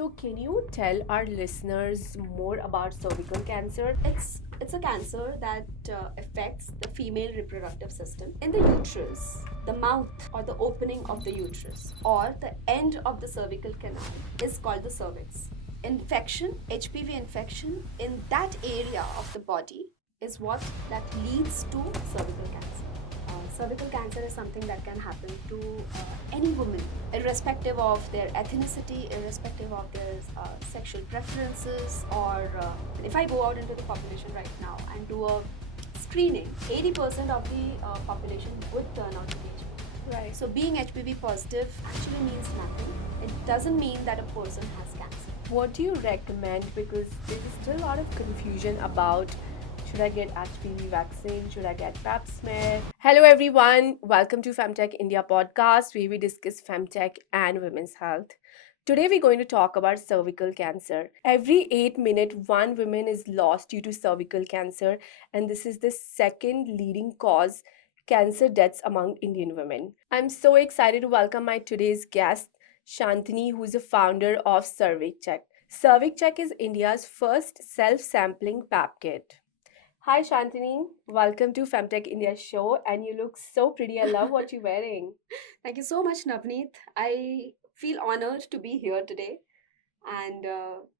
So, can you tell our listeners more about cervical cancer? It's a cancer that affects the female reproductive system in the uterus, the mouth or the opening of the uterus, or the end of the cervical canal is called the cervix. Infection, HPV infection in that area of the body is what that leads to cervical cancer. Cervical cancer is something that can happen to any woman, irrespective of their ethnicity, irrespective of their sexual preferences, or if I go out into the population right now and do a screening, 80% of the population would turn out to be HPV. Right. So being HPV positive actually means nothing. It doesn't mean that a person has cancer. What do you recommend? Because there is still a lot of confusion about should I get HPV vaccine? Should I get pap smear? Hello, everyone. Welcome to Femtech India podcast, where we discuss femtech and women's health. Today, we're going to talk about cervical cancer. Every 8 minutes, one woman is lost due to cervical cancer, and this is the second leading cause cancer deaths among Indian women. I'm so excited to welcome my today's guest, Shantini, who's the founder of CERVICHECK. CERVICHECK is India's first self-sampling pap kit. Hi Shantini, welcome to Femtech India show, and you look so pretty. I love what you're wearing. Thank you so much, Navneet. I feel honored to be here today, and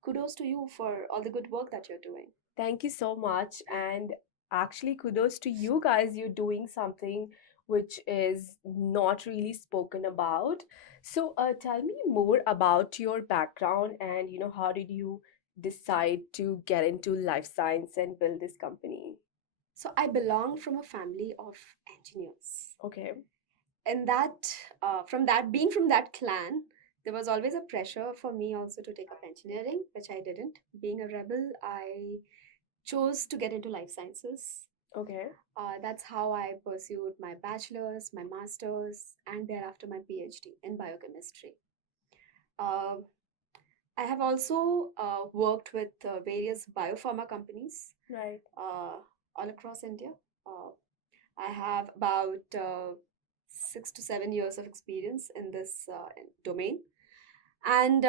kudos to you for all the good work that you're doing. Thank you so much. And actually, kudos to you guys. You're doing something which is not really spoken about. So, tell me more about your background and, how did you decide to get into life science and build this company? So I belong from a family of engineers, Okay. and that being from that clan, there was always a pressure for me also to take up engineering, which I didn't. Being a rebel, I chose to get into life sciences. Okay. That's how I pursued my bachelor's, my master's, and thereafter my PhD in biochemistry. Uh, I have also worked with various biopharma companies Right. all across India. Uh, I have about 6 to 7 years of experience in this domain. And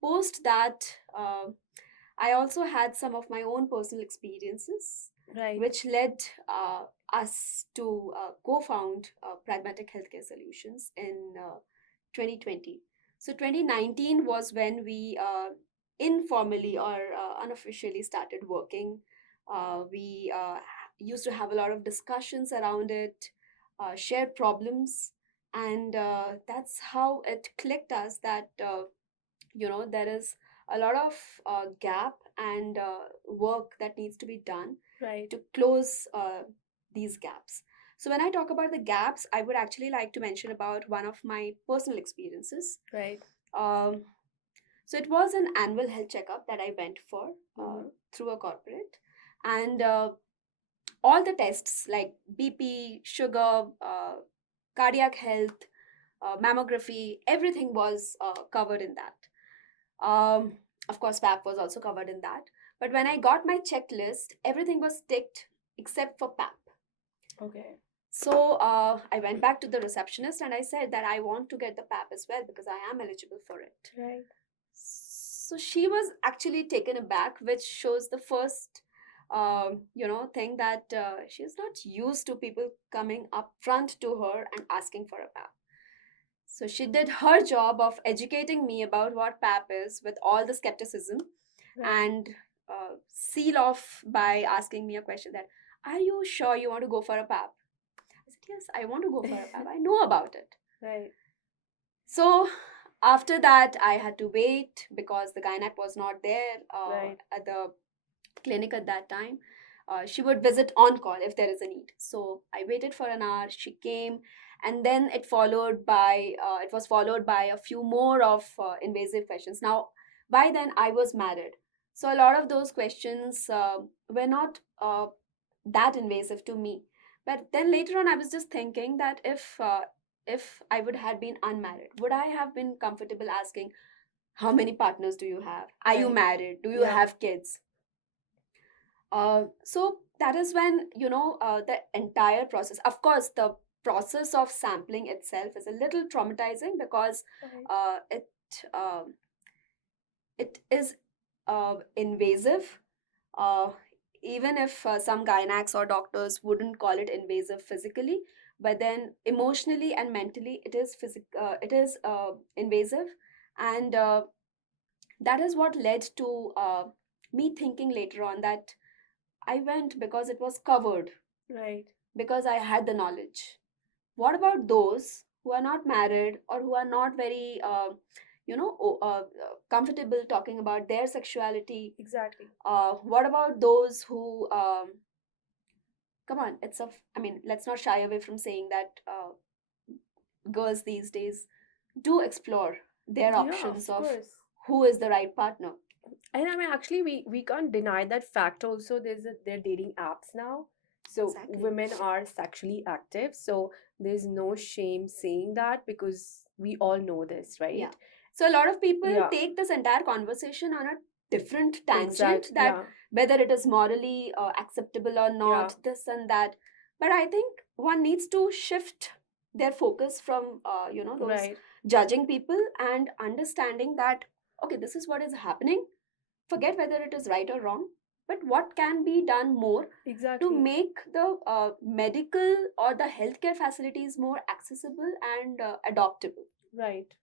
post that, I also had some of my own personal experiences, Right. which led us to co found Pragmatech Healthcare Solutions in 2020. So, 2019 was when we informally or unofficially started working. We used to have a lot of discussions around it, share problems, and that's how it clicked us that there is a lot of gap and work that needs to be done Right. to close these gaps. So when I talk about the gaps, I would actually like to mention about one of my personal experiences. Right. um, so it was an annual health checkup that I went for Mhm. through a corporate, and all the tests like BP, sugar, cardiac health, mammography, everything was covered in that. Of course, PAP was also covered in that. But when I got my checklist, everything was ticked except for PAP. Okay. So I went back to the receptionist and I said that I want to get the PAP as well because I am eligible for it. Right. So she was actually taken aback, which shows the first thing that she is not used to people coming up front to her and asking for a PAP. So she did her job of educating me about what PAP is with all the skepticism, Right. and seal off by asking me a question that, are you sure you want to go for a PAP? I said, yes, I want to go for a PAP. I know about it. Right. So after that, I had to wait because the gynac was not there Right. at the clinic at that time. She would visit on call if there is a need. So I waited for an hour. She came, and then it was followed by a few more of invasive questions. Now, by then I was married, so a lot of those questions were not that invasive to me. But then later on, I was just thinking that if I would have been unmarried, would I have been comfortable asking, how many partners do you have? Are you Right. married? Do you Yeah. have kids? So that is when the entire process. Of course, the process of sampling itself is a little traumatizing because Right. it um it is invasive. Uh, Even if some gynacs or doctors wouldn't call it invasive physically, but then emotionally and mentally, it is invasive, and that is what led to me thinking later on that I went because it was covered, Right. because I had the knowledge. What about those who are not married or who are not very comfortable talking about their sexuality? Exactly. What about those who come on, I mean, let's not shy away from saying that girls these days do explore their Yeah, options of of course. who is the right partner. And I mean, actually, we can't deny that fact also. There are dating apps now. So Exactly. women are sexually active. So there's no shame saying that because we all know this, Yeah. right? So a lot of people Yeah, take this entire conversation on a different tangent, exact. that Yeah, whether it is morally acceptable or yeah, not, this and that. But I think one needs to shift their focus from those right. judging people and understanding that okay, this is what is happening. Forget whether it is right or wrong, but what can be done more to Exactly. make the medical or the healthcare facilities more accessible and adoptable. Right.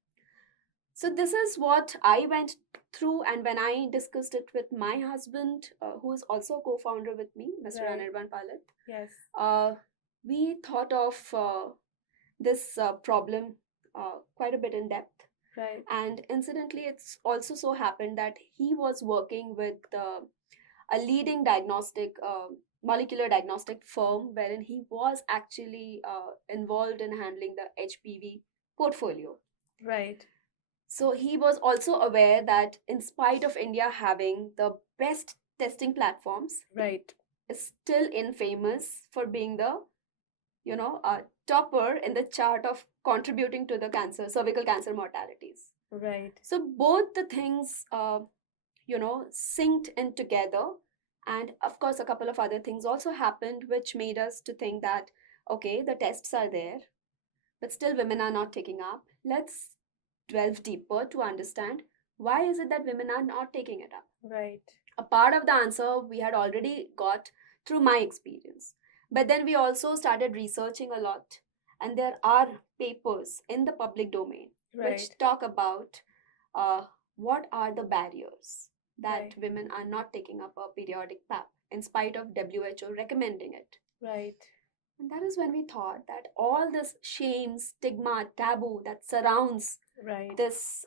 So this is what I went through, and when I discussed it with my husband, who is also a co-founder with me, Mr. Right. Anirban Palit, Yes. uh, we thought of this problem quite a bit in depth. Right. And incidentally, it's also so happened that he was working with a leading molecular diagnostic firm, wherein he was actually involved in handling the HPV portfolio. Right. So he was also aware that in spite of India having the best testing platforms, Right. is still infamous for being the topper in the chart of contributing to the cervical cancer mortalities. Right. So both the things synced in together, and of course a couple of other things also happened which made us to think that okay, the tests are there, but still women are not taking up. Let's delve deeper to understand why is it that women are not taking it up. Right. A part of the answer we had already got through my experience, but then we also started researching a lot, and there are papers in the public domain which Right. talk about uh, what are the barriers that Right. women are not taking up a periodic PAP in spite of WHO recommending it. Right. And that is when we thought that all this shame, stigma, taboo that surrounds Right. this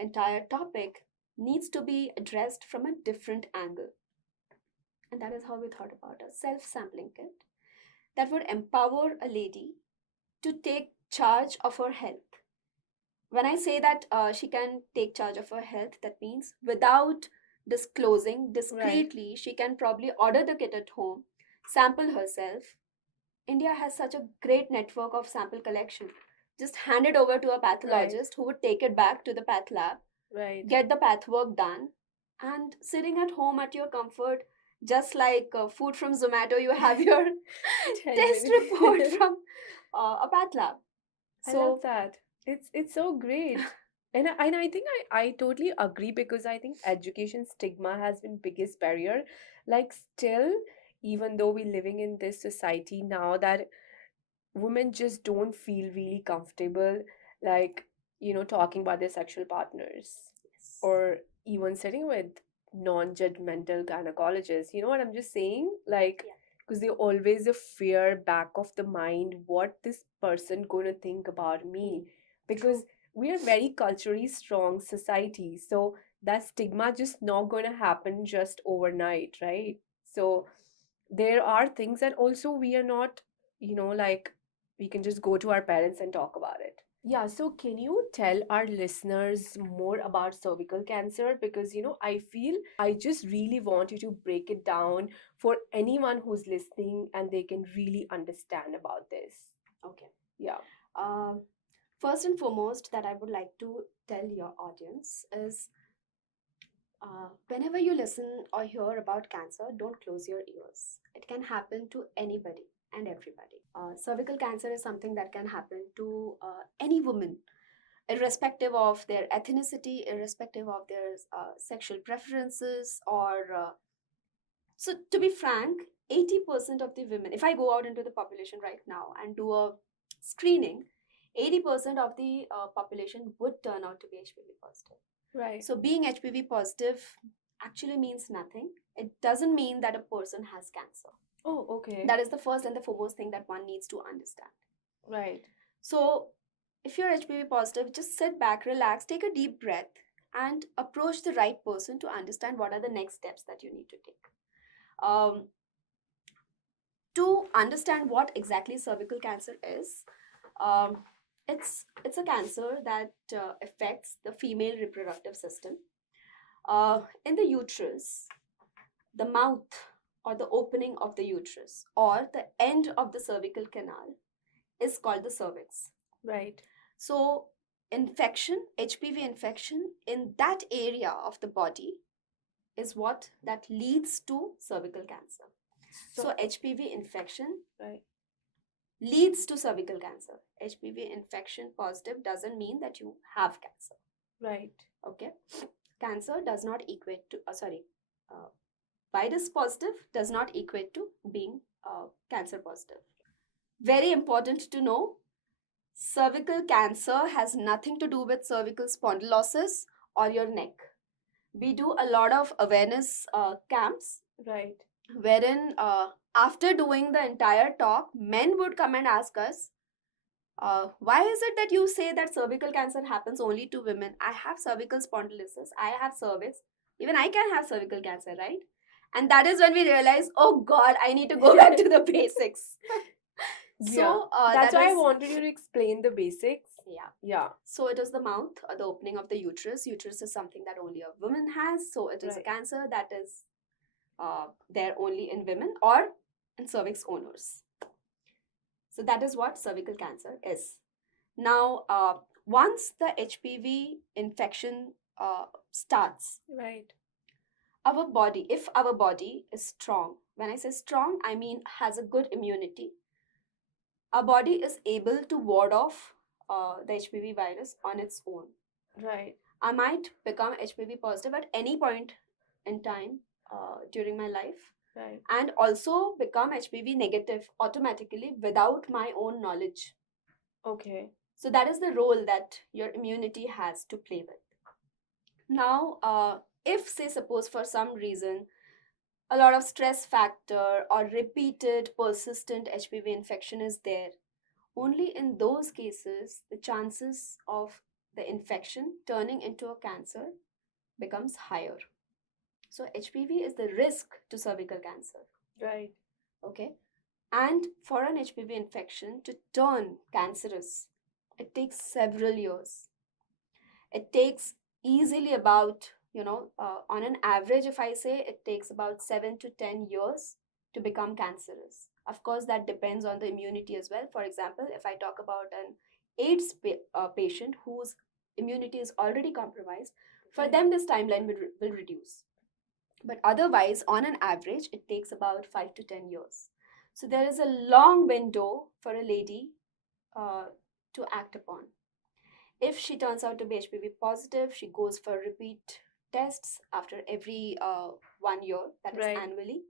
entire topic needs to be addressed from a different angle. And that is how we thought about a self sampling kit that would empower a lady to take charge of her health. When I say that she can take charge of her health, that means without disclosing Right. discreetly, she can probably order the kit at home, sample herself. India has such a great network of sample collection. Just hand it over to a Right. pathologist who would take it back to the path lab, Right. get the path work done, and sitting at home at your comfort, just like food from Zomato, you have your 10 test minutes. report from a path lab. I love So, that. It's so great. And I think I totally agree because I think education stigma has been biggest barrier. Like still, even though we're living in this society now that women just don't feel really comfortable, like, talking about their sexual partners yes. or even sitting with non-judgmental gynecologists. You know what I'm just saying? Like, Yeah. because they always a fear back of the mind, what this person gonna think about me? True. Because we are very culturally strong society, so that stigma just not gonna happen just overnight, right? So there are things that also we are not, like we can just go to our parents and talk about it. Yeah, so can you tell our listeners more about cervical cancer? Because, I feel I just really want you to break it down for anyone who's listening and they can really understand about this. Okay. Yeah. Um, First and foremost, that I would like to tell your audience is whenever you listen or hear about cancer, don't close your ears. It can happen to anybody and everybody. Cervical cancer is something that can happen to any woman, irrespective of their ethnicity, irrespective of their sexual preferences, or so to be frank, 80% of the women, if I go out into the population right now and do a screening, 80% of the population would turn out to be HPV positive. Right. So being HPV positive actually means nothing. It doesn't mean that a person has cancer. Oh, okay. That is the first and the foremost thing that one needs to understand. Right. So if you're HPV positive, just sit back, relax, take a deep breath, and approach the right person to understand what are the next steps that you need to take. To understand what exactly cervical cancer is, um, it's a cancer that affects the female reproductive system. In the uterus, the mouth or the opening of the uterus or the end of the cervical canal is called the cervix. Right. So, infection, HPV infection in that area of the body is what that leads to cervical cancer. So HPV infection right. leads to cervical cancer. HPV infection positive doesn't mean that you have cancer. Right. Okay. Cancer does not equate to, virus positive does not equate to being cancer positive. Very important to know, cervical cancer has nothing to do with cervical spondylosis or your neck. We do a lot of awareness camps. Right. Wherein after doing the entire talk, men would come and ask us, why is it that you say that cervical cancer happens only to women? I have cervical spondylosis, I have cervix, even I can have cervical cancer, right? And that is when we realize, oh God, I need to go back to the basics. So that's why I wanted you to explain the basics. Yeah. So it is the mouth or the opening of the uterus. Uterus is something that only a woman has. So it is a cancer that is there only in women or in cervix owners. So that is what cervical cancer is. Now, once the HPV infection starts, Right. our body, if our body is strong, when I say strong, I mean has a good immunity, our body is able to ward off the HPV virus on its own. Right. I might become HPV positive at any point in time during my life. Right. And also become HPV negative automatically without my own knowledge. Okay. So that is the role that your immunity has to play with. Now, if say suppose for some reason a lot of stress factor or repeated persistent HPV infection is there, only in those cases the chances of the infection turning into a cancer becomes higher. So HPV is the risk to cervical cancer. Right. Okay. And for an HPV infection to turn cancerous, it takes several years. It takes easily about, on an average, if I say, it takes about 7 to 10 years to become cancerous. Of course, that depends on the immunity as well. For example, if I talk about an AIDS patient whose immunity is already compromised, for them this timeline will reduce. But otherwise, on an average, it takes about 5 to 10 years. So there is a long window for a lady to act upon. If she turns out to be HPV positive, she goes for repeat tests after every 1 year, that is annually.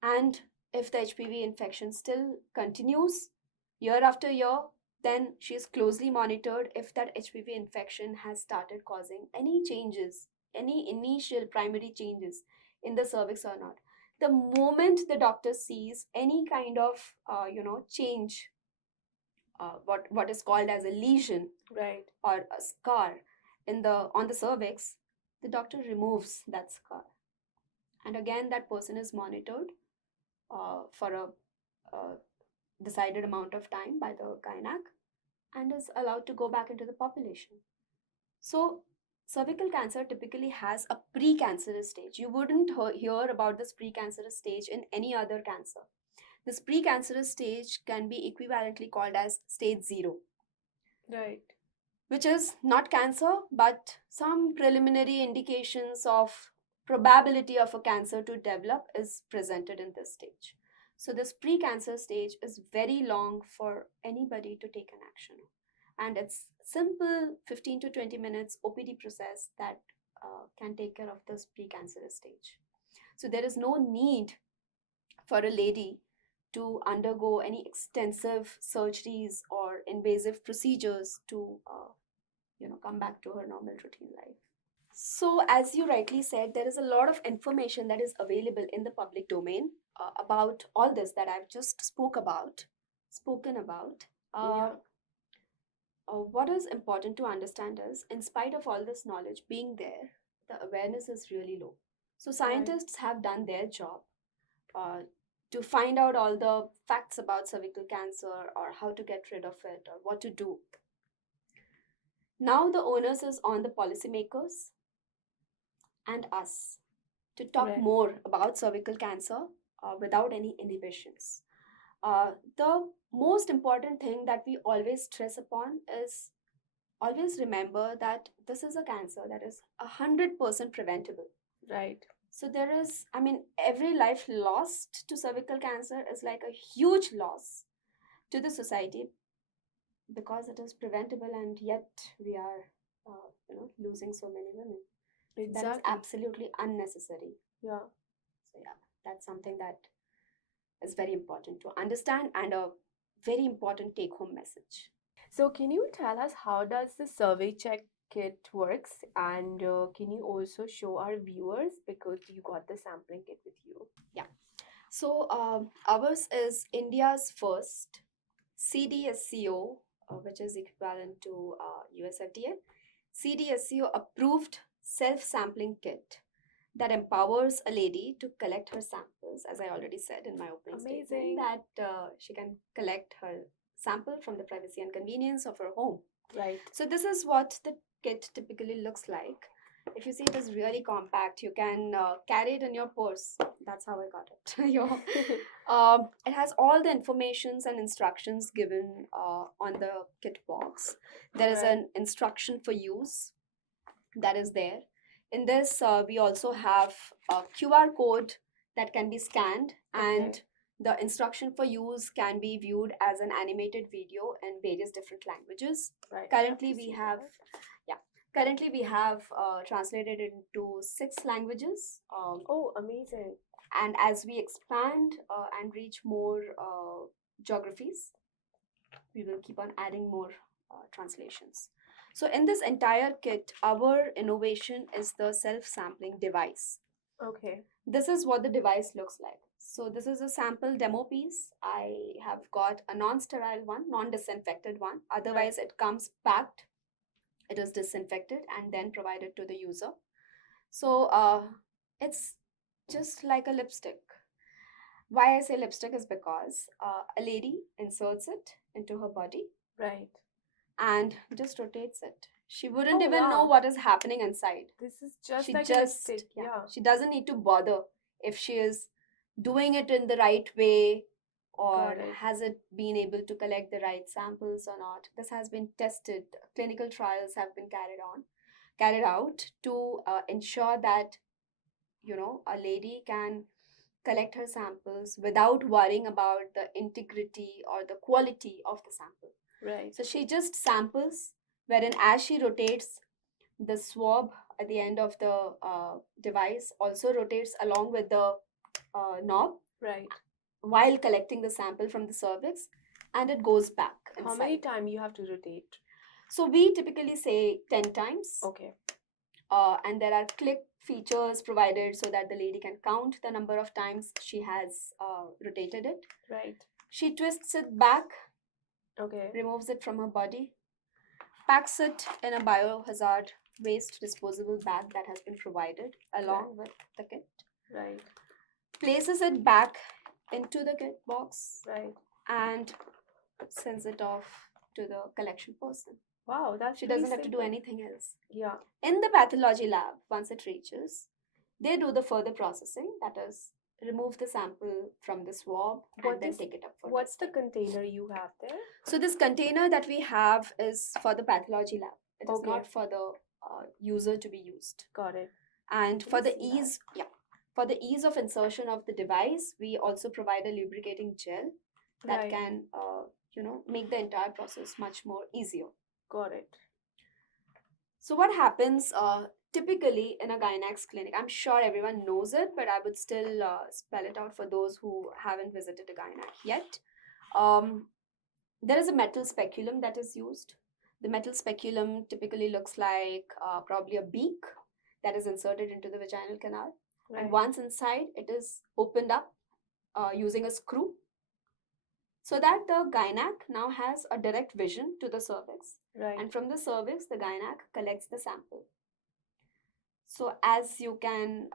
And if the HPV infection still continues year after year, then she is closely monitored if that HPV infection has started causing any changes, any initial primary changes in the cervix or not. The moment the doctor sees any kind of change, what is called as a lesion, right, or a scar on the cervix, the doctor removes that scar, and again that person is monitored for a decided amount of time by the gynec and is allowed to go back into the population. So cervical cancer typically has a precancerous stage. You wouldn't hear about this precancerous stage in any other cancer. This precancerous stage can be equivalently called as stage 0. Right. Which is not cancer, but some preliminary indications of probability of a cancer to develop is presented in this stage. So this pre-cancer stage is very long for anybody to take an action. And it's simple 15 to 20 minutes OPD process that can take care of this precancerous stage. So there is no need for a lady to undergo any extensive surgeries or invasive procedures to come back to her normal routine life. So, as you rightly said, there is a lot of information that is available in the public domain about all this that I've just spoken about. Yeah. What is important to understand is, in spite of all this knowledge being there, the awareness is really low. So, scientists have done their job uh, to find out all the facts about cervical cancer or how to get rid of it or what to do. Now, the onus is on the policymakers and us to talk Right. more about cervical cancer without any inhibitions. The most important thing that we always stress upon is always remember that this is a cancer that is 100% preventable. Right. So there is, I mean, every life lost to cervical cancer is like a huge loss to the society because it is preventable, and yet we are, losing so many women. That is Exactly. absolutely unnecessary. Yeah. So yeah, that's something that is very important to understand and a very important take-home message. So, can you tell us how does the survey check kit works, and can you also show our viewers because you got the sampling kit with you? Yeah. So ours is India's first CDSCO, which is equivalent to US FDA, CDSCO approved self-sampling kit that empowers a lady to collect her samples, as I already said in my opening Amazing. statement, that she can collect her sample from the privacy and convenience of her home. Right. So this is what the kit typically looks like. If you see, it is really compact. You can carry it in your purse. That's how I got it. It has all the informations and instructions given on the kit box. There is Right. an instruction for use that is there. In this, we also have a QR code that can be scanned, and Okay. the instruction for use can be viewed as an animated video in various different languages. Right. Currently, we have, yeah, currently we have translated it into 6 languages. Oh, amazing. And as we expand and reach more geographies, we will keep on adding more translations. So, in this entire kit, our innovation is the self sampling device. Okay. This is what the device looks like. So, this is a sample demo piece. I have got a non sterile one, non disinfected one. Otherwise, it comes packed, it is disinfected, and then provided to the user. So, it's just like a lipstick. Why I say lipstick is because a lady inserts it into her body Right. and just rotates it. She wouldn't Oh, even know wow. what is happening inside. This is just She like a just, lipstick. Yeah. she doesn't need to bother if she is doing it in the right way or Got it. has it been able to collect the right samples or not. This has been tested. Clinical trials have been carried out to ensure that a lady can collect her samples without worrying about the integrity or the quality of the sample. Right. So she just samples, wherein as she rotates, the swab at the end of the device also rotates along with the knob Right. while collecting the sample from the cervix, and it goes back inside. How many times you have to rotate? So we typically say 10 times. Okay. And there are click features provided so that the lady can count the number of times she has rotated it. Right. She twists it back, Okay. removes it from her body, packs it in a biohazard waste disposable bag that has been provided along with the kit, Right. places it back into the kit box, Right. and sends it off to the collection person. Wow, that's She really doesn't have to do simple. anything else. Yeah. In the pathology lab, once it reaches, they do the further processing, that is, remove the sample from the swab and then take it up for What's the testing. container you have there? So this container that we have is for the pathology lab. It is Okay. not for the user to be used. Got it. And Can for I the see that? ease, for the ease of insertion of the device, we also provide a lubricating gel that Right. can, make the entire process much more easier. Got it. So what happens typically in a gynec's clinic? I'm sure everyone knows it, but I would still spell it out for those who haven't visited a gynac yet. Um, there is a metal speculum that is used. The metal speculum typically looks like probably a beak that is inserted into the vaginal canal. And Right. once inside, it is opened up using a screw so that the gynac now has a direct vision to the cervix. Right. And from the cervix, the gynac collects the sample. So as you can,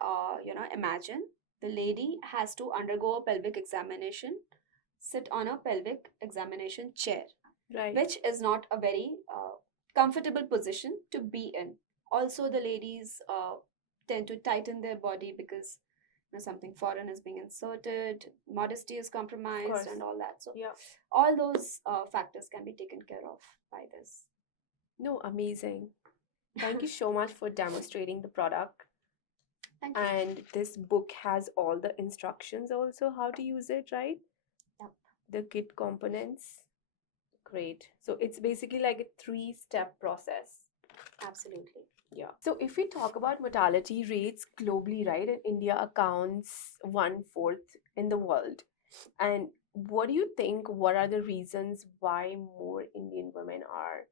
imagine, the lady has to undergo a pelvic examination, sit on a pelvic examination chair, Right. which is not a very comfortable position to be in. Also, the ladies tend to tighten their body because something foreign is being inserted, modesty is compromised, and all that. So, Yeah. all those factors can be taken care of by this. No, amazing. Thank you so much for demonstrating the product. Thank you. And this book has all the instructions also how to use it, right? Yep. The kit components. Great. So it's basically like a 3-step process. Absolutely. Yeah. So if we talk about mortality rates globally, right, and India accounts 1/4 in the world. And what do you think? What are the reasons why more Indian women are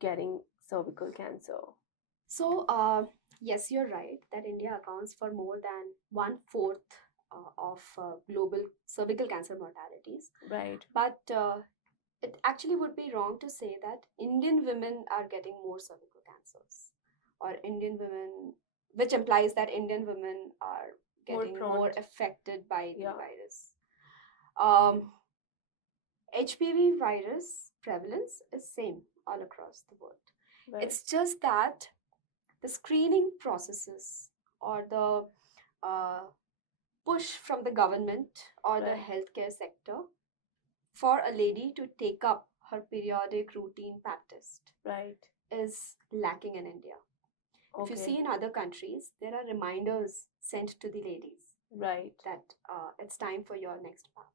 getting cervical cancer? So, yes, you're right that India accounts for more than 1/4 of global cervical cancer mortalities. Right. But it actually would be wrong to say that Indian women are getting more cervical cancers, or Indian women, which implies that Indian women are More getting prone. more affected by the Yeah. virus. Um, HPV virus prevalence is same all across the world. Right. It's just that the screening processes or the uh, push from the government or the Right. healthcare sector for a lady to take up her periodic routine pap test Right. is lacking in India. If you Okay. see in other countries, there are reminders sent to the ladies Right. that it's time for your next pap.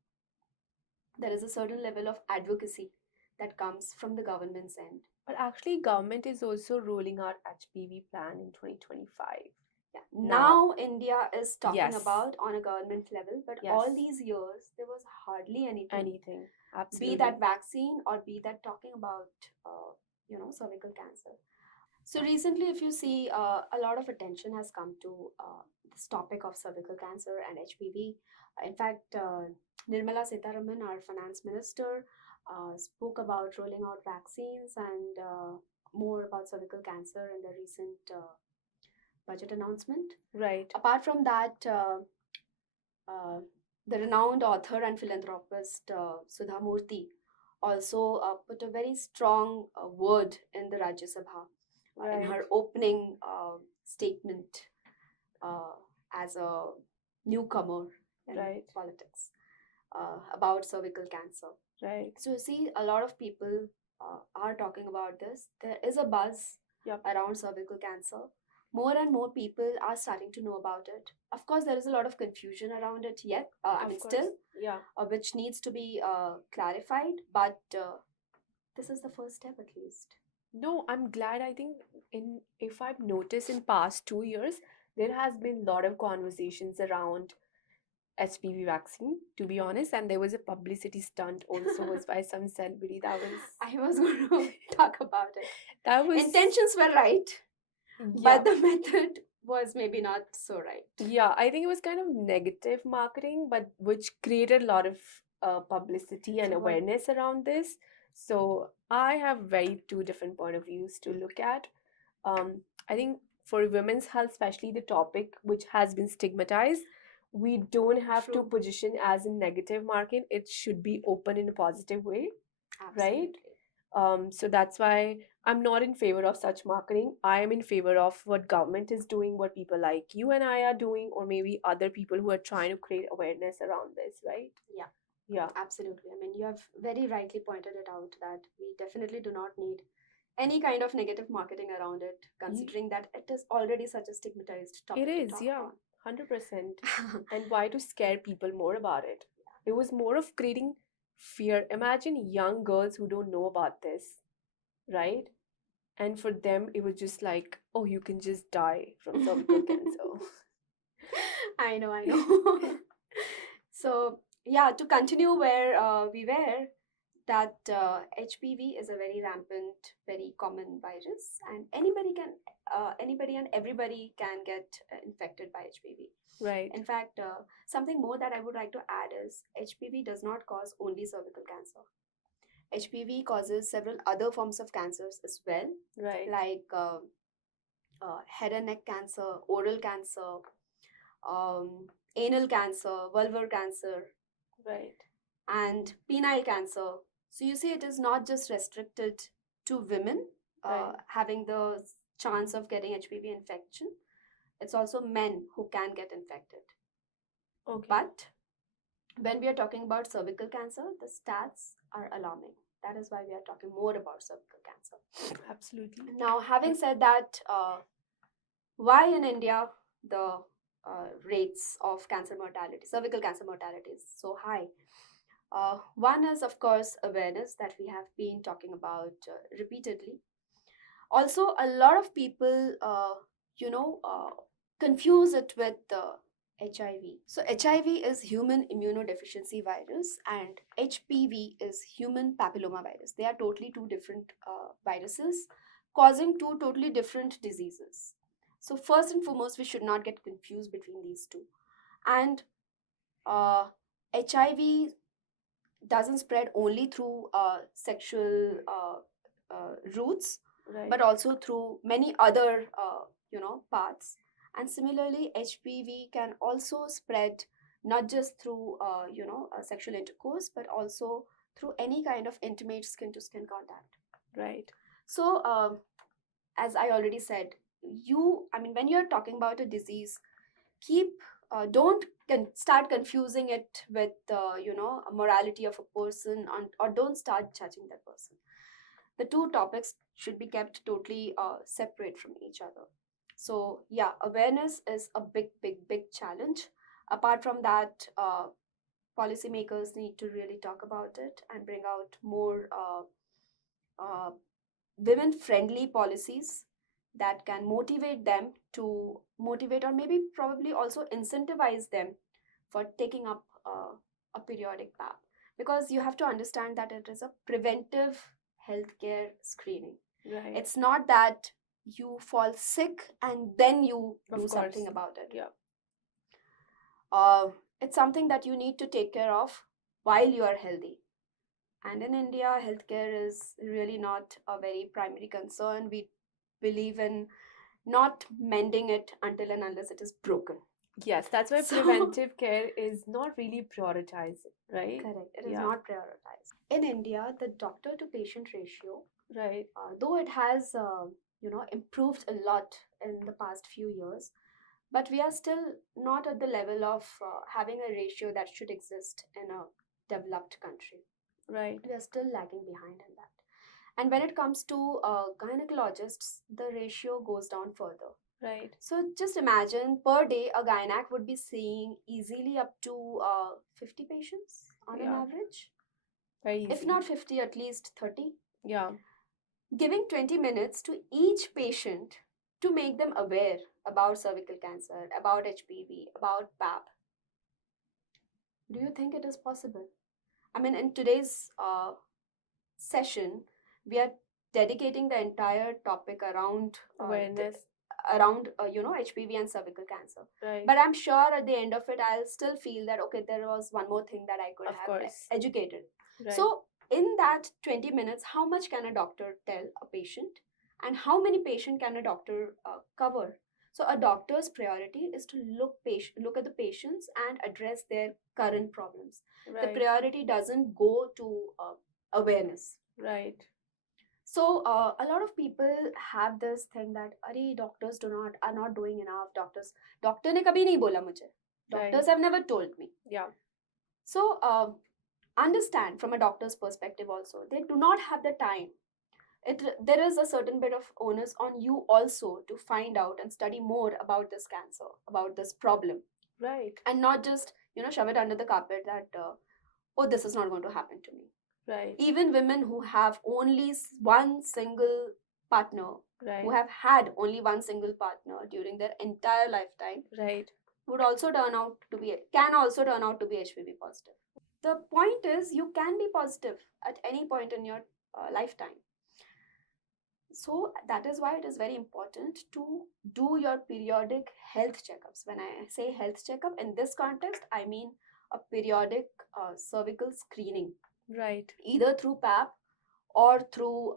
There is a certain level of advocacy that comes from the government's end. But actually, government is also rolling out HPV plan in 2025. Yeah. Now, Now India is talking yes, about on a government level, but yes, all these years there was hardly anything, anything. be Absolutely. that vaccine or be that talking about cervical cancer. So recently, if you see, a lot of attention has come to this topic of cervical cancer and HPV. In fact, Nirmala Sitharaman, our finance minister, spoke about rolling out vaccines and more about cervical cancer in the recent budget announcement. Right. Apart from that, uh, the renowned author and philanthropist Sudha Murthy also put a very strong word in the Rajya Sabha in Right. her opening statement as a newcomer in Right. politics about cervical cancer. Right. So you see, a lot of people are talking about this. There is a buzz Yep. around cervical cancer. More and more people are starting to know about it. Of course, there is a lot of confusion around it yet. Of course. Still, Yeah. which needs to be clarified. But this is the first step, at least. No, I'm glad. I think if I've noticed in past 2 years, there has been a lot of conversations around HPV vaccine, to be honest, and there was a publicity stunt also was by some celebrity that was I was going to talk about it. that was Intentions were right, yeah. but the method was maybe not so right. Yeah, I think it was kind of negative marketing, but which created a lot of publicity and So what- awareness around this. So I have very two different point of views to look at. I think for women's health, especially the topic which has been stigmatized, we don't have to True. position as a negative market. It should be open in a positive way, right? Absolutely. So that's why I'm not in favor of such marketing. I am in favor of what government is doing, what people like you and I are doing, or maybe other people who are trying to create awareness around this, right? Yeah. Yeah. Absolutely. I mean, you have very rightly pointed it out that we definitely do not need any kind of negative marketing around it, considering that it is already such a stigmatized topic. It to is, talk yeah, on. 100%. And why to scare people more about it? It was more of creating fear. Imagine young girls who don't know about this. right? And for them, it was just like, oh, you can just die from cervical cancer. I know. So, yeah, to continue where we were, that HPV is a very rampant, very common virus, and anybody and everybody can get infected by HPV. Right, In fact, something more that I would like to add is HPV does not cause only cervical cancer. HPV causes several other forms of cancers as well, right, like head and neck cancer, oral cancer, anal cancer, vulvar cancer, right, and penile cancer. So you see, it is not just restricted to women right. having the chance of getting HPV infection. It's also men who can get infected. Okay, But when we are talking about cervical cancer, the stats are alarming. That is why we are talking more about cervical cancer. absolutely. Now, having said that, why in India the rates of cancer mortality, cervical cancer mortality, is so high? One is, of course, awareness that we have been talking about repeatedly. Also, a lot of people, you know, uh, confuse it with HIV. So, HIV is human immunodeficiency virus, and HPV is human papilloma virus. They are totally two different viruses causing two totally different diseases. So, first and foremost, we should not get confused between these two. And uh, HIV doesn't spread only through sexual routes, but Right, also through many other paths. And similarly, HPV can also spread not just through sexual intercourse, but also through any kind of intimate skin to skin contact. right, So as I already said, when you're talking about a disease, keep don't start confusing it with a morality of a person, or don't start judging that person. The two topics should be kept totally separate from each other. So yeah, awareness is a big challenge. Apart from that, policymakers need to really talk about it and bring out more uh, women friendly policies that can motivate or maybe probably also incentivize them for taking up a periodic PAP, because you have to understand that it is a preventive healthcare screening. right. It's not that you fall sick and then you Of do course. something about it. Yeah, uh, it's something that you need to take care of while you are healthy. And in India, healthcare is really not a very primary concern. We believe in not mending it until and unless it is broken. yes, that's why So, preventive care is not really prioritized, right? correct, it is Yeah, not prioritized. In India, the doctor to patient ratio, right, though it has improved a lot in the past few years, but we are still not at the level of having a ratio that should exist in a developed country. right, We are still lagging behind in that. And when it comes to gynecologists, the ratio goes down further. right. So just imagine per day a gynac would be seeing easily up to 50 patients on an Yeah, average. very If easy. not 50, at least 30. Yeah, Giving 20 minutes to each patient to make them aware about cervical cancer, about HPV, about PAP. Do you think it is possible? I mean, in today's session, we are dedicating the entire topic around awareness, HPV and cervical cancer. right, But I'm sure at the end of it, I'll still feel that okay, there was one more thing that I could of have course, educated. right, So in that 20 minutes, how much can a doctor tell a patient, and how many patient can a doctor cover? So a doctor's priority is to look at the patients and address their current problems. The right, priority doesn't go to awareness. right, So a lot of people have this thing that अरे doctors are not doing enough. Doctor ने कभी नहीं बोला मुझे. right. Doctors have never told me. Yeah, So understand from a doctor's perspective also, they do not have the time. There is a certain bit of onus on you also to find out and study more about this cancer, about this problem, right, and not just shove it under the carpet that oh, this is not going to happen to me. Right. Even women who have only one single partner, Right. who have had only one single partner during their entire lifetime, Right. would also turn out to be can also turn out to be HPV positive. The point is, you can be positive at any point in your lifetime. So that is why it is very important to do your periodic health checkups. When I say health checkup in this context, I mean a periodic cervical screening, Right. either through PAP or through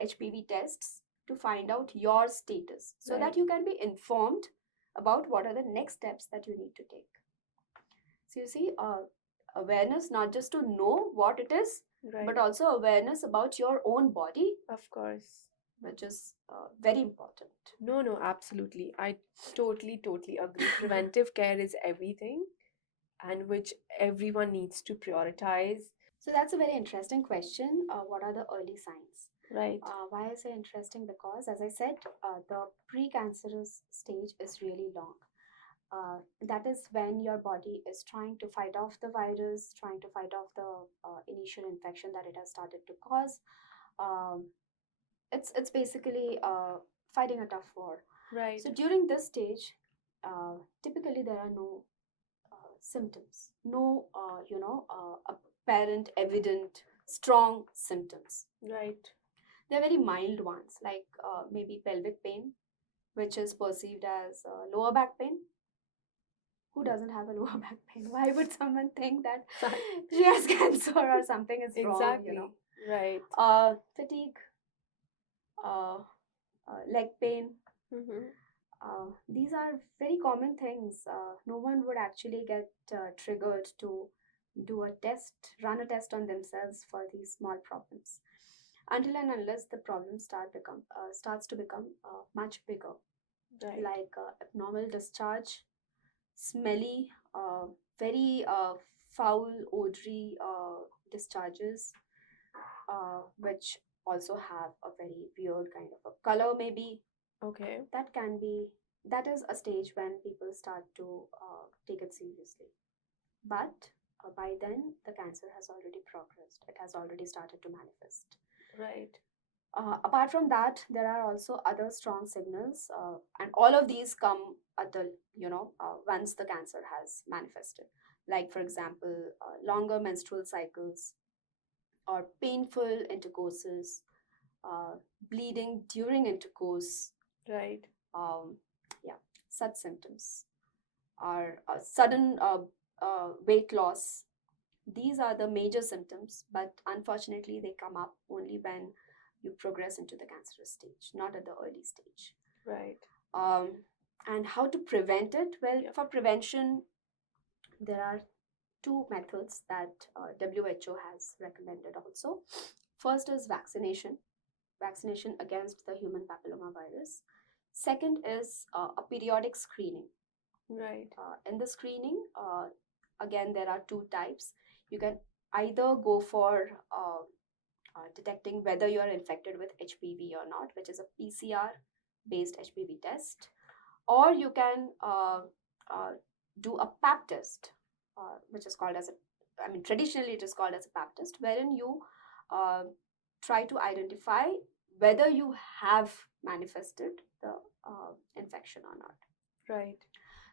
HPV tests, to find out your status, so Right. that you can be informed about what are the next steps that you need to take. So you see, awareness not just to know what it is, Right. but also awareness about your own body, Of course. which is very important. No, no, absolutely. I totally agree. Preventive care is everything, and which everyone needs to prioritize. So that's a very interesting question. What are the early signs? Right. Why I say interesting? Because, as I said, the precancerous stage is really long. That is when your body is trying to fight off the virus, trying to fight off the initial infection that it has started to cause. Um, it's basically fighting a tough war. Right. So during this stage, typically there are no symptoms, no apparent, evident, strong symptoms. Right. They're very mild ones, like maybe pelvic pain, which is perceived as lower back pain. Who doesn't have a lower back pain? Why would someone think that she has cancer or something is wrong? Exactly. Right. Fatigue, uh, leg pain. Mm-hmm. These are very common things. No one would actually get triggered to do a test, run a test on themselves for these small problems, until and unless the problem starts to become much bigger, Right. like abnormal discharge, smelly, very foul, odoury discharges, which also have a very weird kind of a color, maybe. Okay. That is a stage when people start to take it seriously. But by then, the cancer has already progressed, it has already started to manifest. Right. Apart from that, there are also other strong signals, and all of these come at the once the cancer has manifested. Like, for example, longer menstrual cycles, or painful intercourses, bleeding during intercourse. Right. Yeah, such symptoms are sudden weight loss. These are the major symptoms, but unfortunately, they come up only when you progress into the cancerous stage, not at the early stage. Right. And how to prevent it? Well, Yeah. for prevention, there are two methods that WHO has recommended also. First is vaccination against the human papillomavirus. Second is a periodic screening. Right. In the screening, again, there are two types. You can either go for detecting whether you are infected with HPV or not, which is a PCR based HPV test, or you can do a PAP test, which is called as traditionally it is called as a PAP test, wherein you uh, try to identify whether you have manifested the infection or not. Right.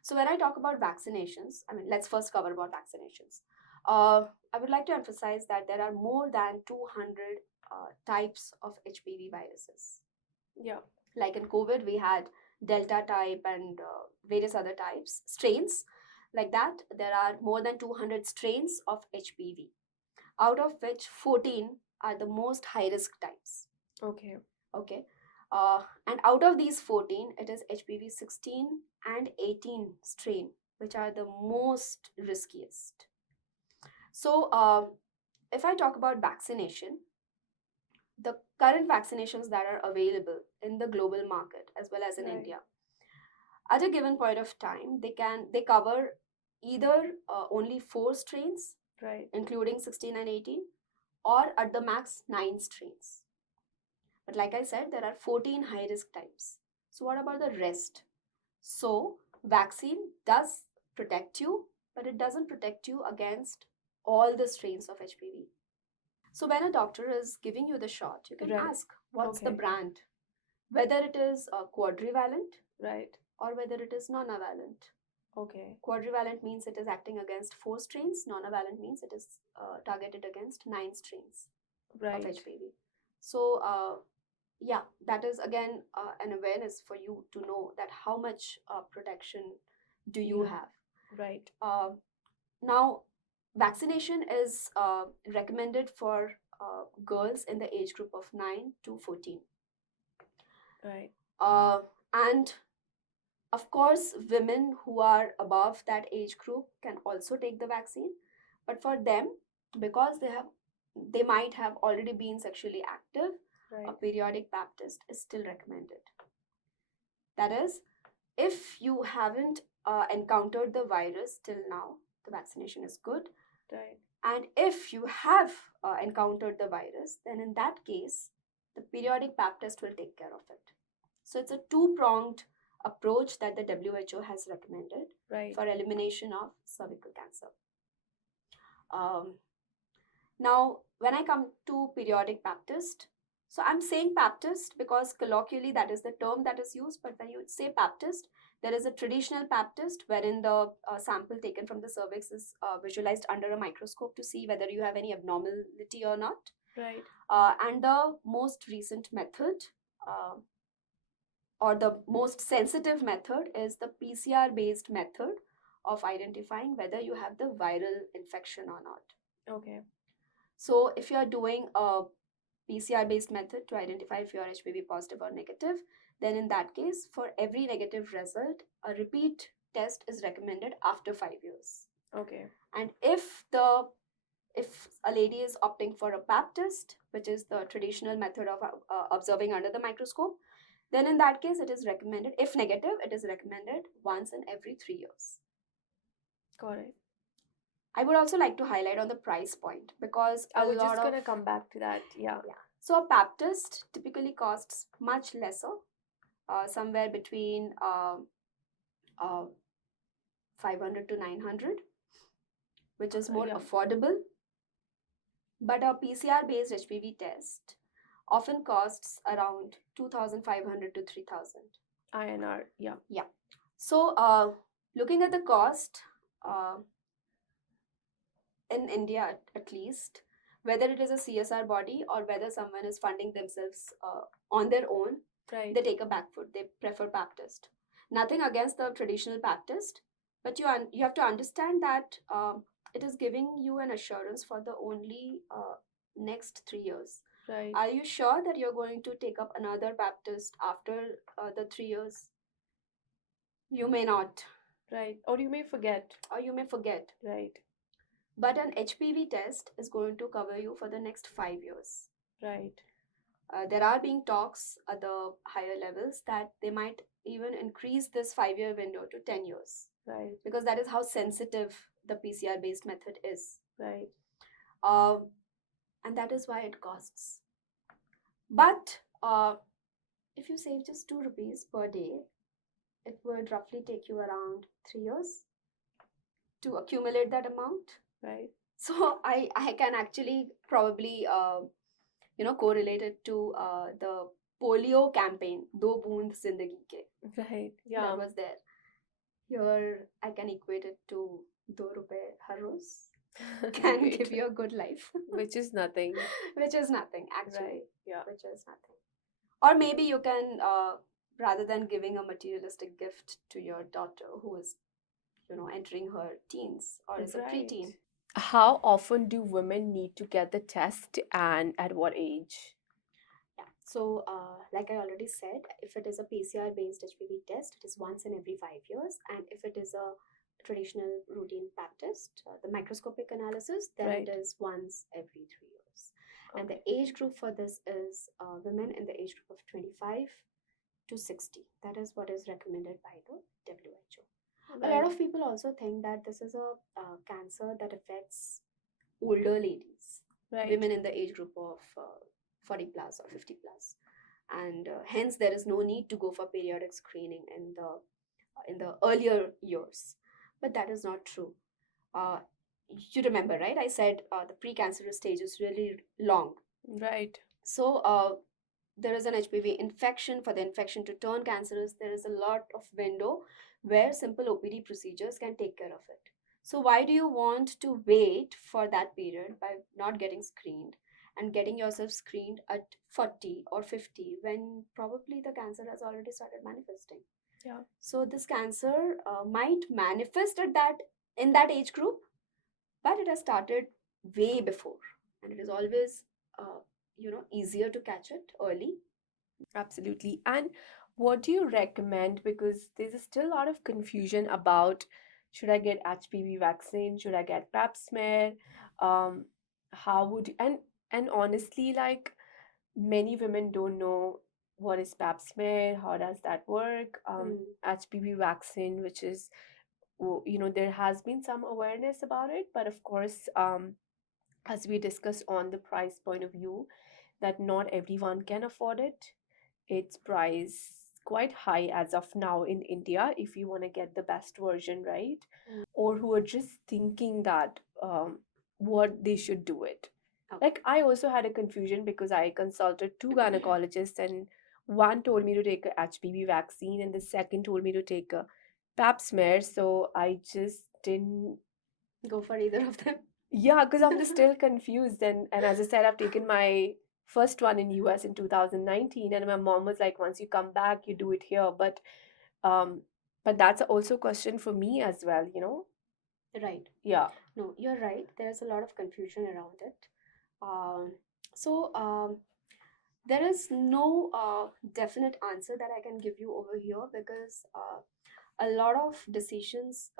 So when I talk about vaccinations, let's first cover about vaccinations. I would like to emphasize that there are more than 200 types of HPV viruses. Yeah. Like in COVID, we had Delta type and various other types, strains. Like that, there are more than 200 strains of HPV, out of which 14 are the most high risk types. Okay. Okay. And out of these 14, it is HPV 16 and 18 strain, which are the most riskiest. So, if I talk about vaccination, the current vaccinations that are available in the global market as well as in Right. India, at a given point of time, they cover either only 4 strains, Right. including 16 and 18, or at the max 9 strains. But like I said, there are 14 high risk types. So, what about the rest? So, vaccine does protect you, but it doesn't protect you against all the strains of HPV. So when a doctor is giving you the shot, you can Right. ask, what's the Okay. brand? Whether it is quadrivalent Right. or whether it is nonavalent. Okay. Quadrivalent means it is acting against 4 strains. Nonavalent means it is targeted against 9 strains of Right. HPV. So, yeah, that is again an awareness for you to know that how much protection do you have. Right. Now, vaccination is recommended for girls in the age group of 9 to 14. Right. And of course, women who are above that age group can also take the vaccine, but for them, because they might have already been sexually active, a Right. periodic pap test is still recommended. That is, if you haven't encountered the virus till now, the vaccination is good. Right. And if you have encountered the virus, then in that case, the periodic pap test will take care of it. So it's a two-pronged approach that the WHO has recommended Right. for elimination of cervical cancer. Um, Now, when I come to periodic pap test, so I'm saying pap test because colloquially that is the term that is used, but when you say pap test, there is a traditional pap test wherein the sample taken from the cervix is visualized under a microscope to see whether you have any abnormality or not. Right. And the most recent method, uh, or the most sensitive method, is the PCR based method of identifying whether you have the viral infection or not. Okay. So, if you are doing a PCR based method to identify if you are HPV positive or negative, then in that case, for every negative result, a repeat test is recommended after 5 years. Okay. And if a lady is opting for a pap test, which is the traditional method of observing under the microscope, then in that case, it is recommended, if negative, it is recommended once in every 3 years. Got it. I would also like to highlight on the price point because I a was lot just of gonna come back to that. Yeah. So a pap test typically costs much lesser, somewhere between uh, 500 to 900, which is more Yeah. affordable. But a PCR based HPV test often costs around 2,500 to 3,000. INR. Yeah. Yeah. So, looking at the cost, uh, in India at least, whether it is a CSR body or whether someone is funding themselves on their own, Right. they take a back foot. They prefer pap test. Nothing against the traditional pap test, but you have to understand that it is giving you an assurance for the only next 3 years. Right. Are you sure that you're going to take up another pap test after the 3 years? You may not, Right. Or you may forget. or you may forget. Right. But an HPV test is going to cover you for the next 5 years. Right. There are being talks at the higher levels that they might even increase this 5 year window to 10 years. Right. Because that is how sensitive the PCR based method is. Right. And that is why it costs. But if you save just 2 rupees per day, it would roughly take you around 3 years to accumulate that amount. Right. So I can actually probably correlate it to the polio campaign, Do Boond Zindagi Ke, Right. Yeah. that was there. Here I can equate it to 2 rupees har roz can Great. give you a good life. Which is nothing. Which is nothing actually. Right. Yeah. Which is nothing. Or maybe you can, rather than giving a materialistic gift to your daughter who is, entering her teens or is a preteen. Right. How often do women need to get the test and at what age? Yeah. So, like I already said, if it is a PCR based HPV test, it is once in every 5 years. And if it is a traditional routine pap test, the microscopic analysis, then Right. it is once every 3 years. And Okay. the age group for this is women in the age group of 25 to 60. That is what is recommended by the WHO. A lot of people also think that this is a cancer that affects older ladies, Right. women in the age group of 40 plus or 50 plus, and hence there is no need to go for periodic screening in the earlier years. But that is not true. you remember, right? I said the precancerous stage is really long. Right. So there is an HPV infection. For the infection to turn cancerous, there is a lot of window where simple OPD procedures can take care of it. So why do you want to wait for that period by not getting screened and getting yourself screened at 40 or 50 when probably the cancer has already started manifesting? Yeah. So this cancer might manifest at that in that age group, but it has started way before, and it is always easier to catch it early. Absolutely. And what do you recommend? Because there's still a lot of confusion about should I get HPV vaccine? Should I get pap smear? Um, how would you, and honestly, like many women don't know what is pap smear, how does that work? Mm. HPV vaccine, which is there has been some awareness about it, but of course, as we discussed on the price point of view, that not everyone can afford it. It's priced quite high as of now in India if you want to get the best version, right? Mm. Or who are just thinking that what they should do it. Okay. Like I also had a confusion because I consulted two gynecologists, and one told me to take a HPV vaccine and the second told me to take a pap smear. So I just didn't. Go for either of them. Yeah, because I'm just still confused. And as I said, I've taken my first one in US in 2019, and my mom was like, once you come back, you do it here. Um, but that's also a question for me as well, you know? Right. Yeah. No, you're right. There's a lot of confusion around it. Um, so there is no definite answer that I can give you over here because a lot of decisions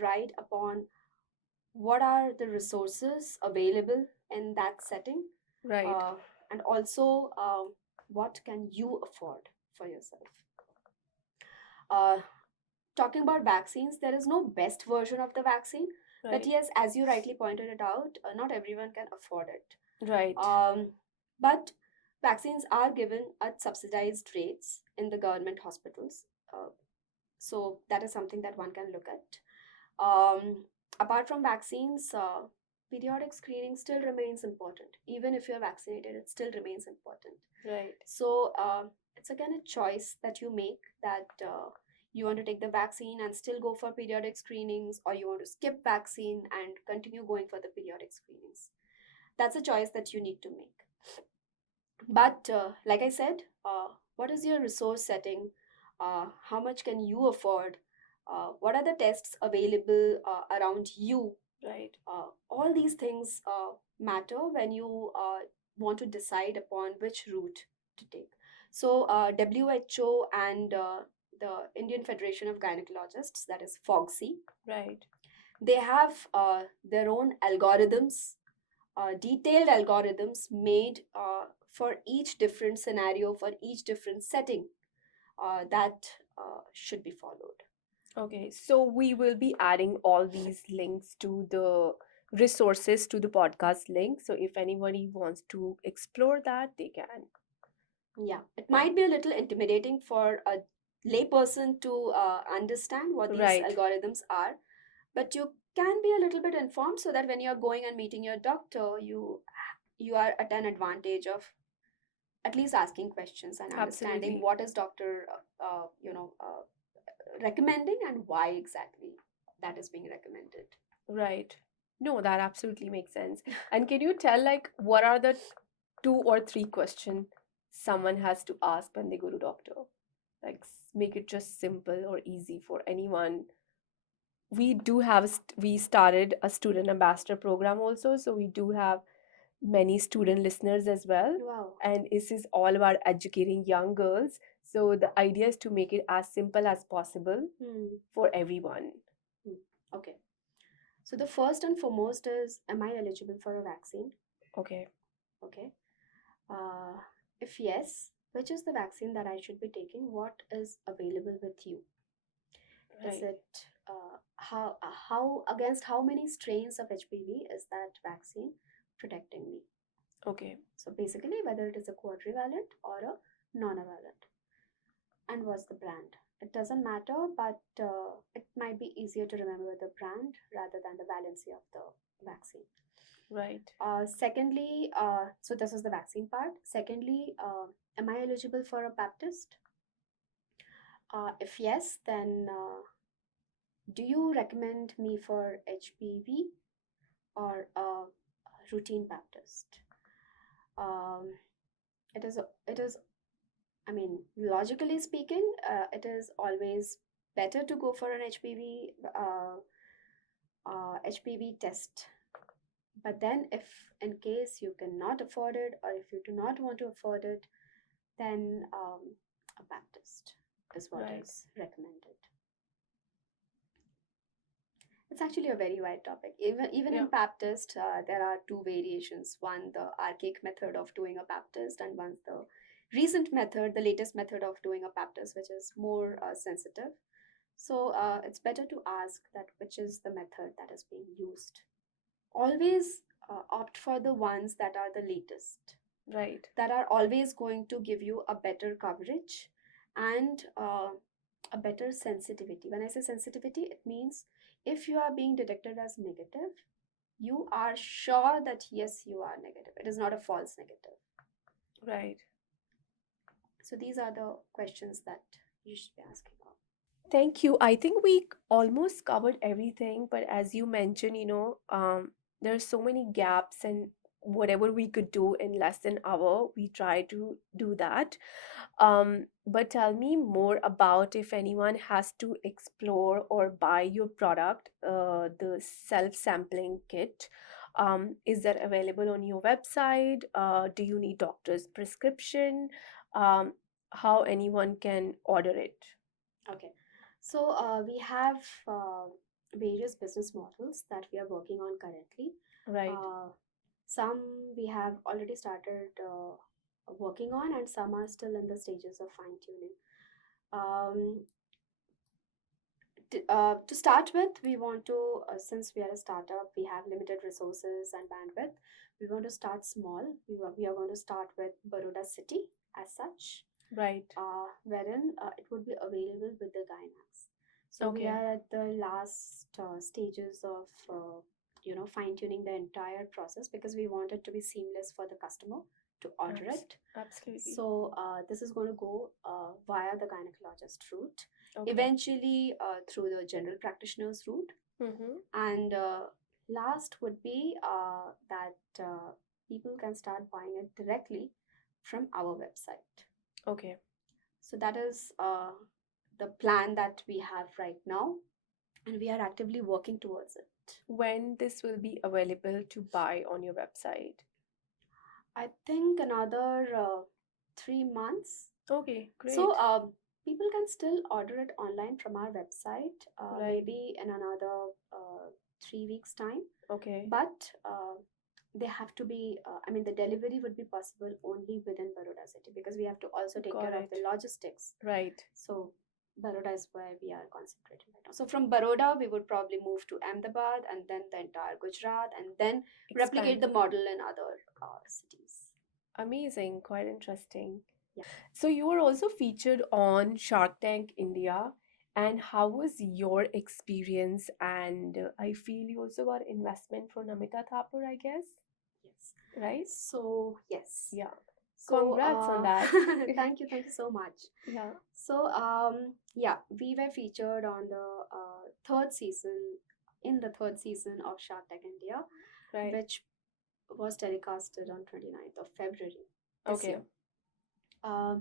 ride upon what are the resources available in that setting, Right. uh, and also what can you afford for yourself. Uh, Talking about vaccines, there is no best version of the vaccine, but Right. yes, as you rightly pointed it out, not everyone can afford it. Right. But vaccines are given at subsidized rates in the government hospitals. So that is something that one can look at. Apart from vaccines, periodic screening still remains important. Even if you're vaccinated, it still remains important. Right. So it's again a choice that you make that you want to take the vaccine and still go for periodic screenings, or you want to skip vaccine and continue going for the periodic screenings. That's a choice that you need to make. But like I said, what is your resource setting? How much can you afford? What are the tests available around you? Right. All these things matter when you want to decide upon which route to take. So, WHO and the Indian Federation of Gynecologists, that is FOGSI, Right. they have their own algorithms, detailed algorithms made for each different scenario, for each different setting that should be followed. Okay, so we will be adding all these links to the resources to the podcast link. So if anybody wants to explore that, they can. Yeah, it Yeah. might be a little intimidating for a layperson to understand what these Right. algorithms are, but you can be a little bit informed so that when you're going and meeting your doctor, you are at an advantage of at least asking questions and understanding Absolutely. what is doctor recommending and why exactly that is being recommended. Right. No, that absolutely makes sense. And can you tell, like, what are the two or three questions someone has to ask when they go to doctor? Like, make it just simple or easy for anyone. We do have, we started a student ambassador program also, so we do have many student listeners as well. Wow. And this is all about educating young girls. So the idea is to make it as simple as possible for everyone. Okay. So the first and foremost is, am I eligible for a vaccine? Okay. Okay. Uh, if yes, which is the vaccine that I should be taking? What is available with you? Is Right. it how against how many strains of HPV is that vaccine protecting me? Okay. So basically, whether it is a quadrivalent or a non-valent, and what's the brand? it doesn't matter, but it might be easier to remember the brand rather than the valency of the vaccine. Right. Secondly, so this is the vaccine part. Secondly, am I eligible for a pap test? If yes, then do you recommend me for HPV or a routine pap test? Um, it is. I mean, logically speaking, it is always better to go for an HPV test. But then, if in case you cannot afford it, or if you do not want to afford it, then a pap test is what Right. is recommended. It's actually a very wide topic. Even Yeah. in pap test, there are two variations. One, the archaic method of doing a pap test, and one's the recent method, the latest method of doing a pap test, which is more sensitive. So it's better to ask that which is the method that is being used. Always opt for the ones that are the latest, Right. that are always going to give you a better coverage and a better sensitivity. When I say sensitivity, it means if you are being detected as negative, you are sure that yes, you are negative. It is not a false negative. Right. So these are the questions that you should be asking of. Thank you. I think we almost covered everything, but as you mentioned, there are so many gaps, and whatever we could do in less than an hour, we try to do that. But tell me more about if anyone has to explore or buy your product, the self-sampling kit. Is that available on your website? Do you need doctor's prescription? Um, how anyone can order it? Okay. So we have various business models that we are working on currently. Right. Some we have already started working on, and some are still in the stages of fine tuning. Um, to start with, we want to, since we are a startup, we have limited resources and bandwidth. We want to start small. We are going to start with Baroda City as such, Right. wherein it would be available with the Gynax. So we Okay. are at the last stages of fine tuning the entire process, because we want it to be seamless for the customer to order it. Absolutely. So this is going to go via the gynecologist route, Okay. eventually through the general practitioner's route, Mm-hmm. and last would be that people can start buying it directly from our website. Okay. So that is the plan that we have right now, and we are actively working towards it. When this will be available to buy on your website? I think another 3 months. Okay, great. So people can still order it online from our website, Right. maybe in another 3 weeks' time. Okay. But they have to be, I mean, the delivery would be possible only within Baroda City, because we have to also take Got care of it. the logistics. Right. So Baroda is where we are concentrating right now. So from Baroda, we would probably move to Ahmedabad and then the entire Gujarat, and then replicate the Expand. model in other cities. Amazing, quite interesting. Yeah. So you were also featured on Shark Tank India. And how was your experience? And I feel you also got investment from Namita Thapur, I guess. Yes. Right? So yes. Yeah. So Congrats on that. thank you so much. Yeah. So yeah, we were featured on the third season, in the third season of Shark Tank India, Right. which was telecasted on 29th of February this Okay. year.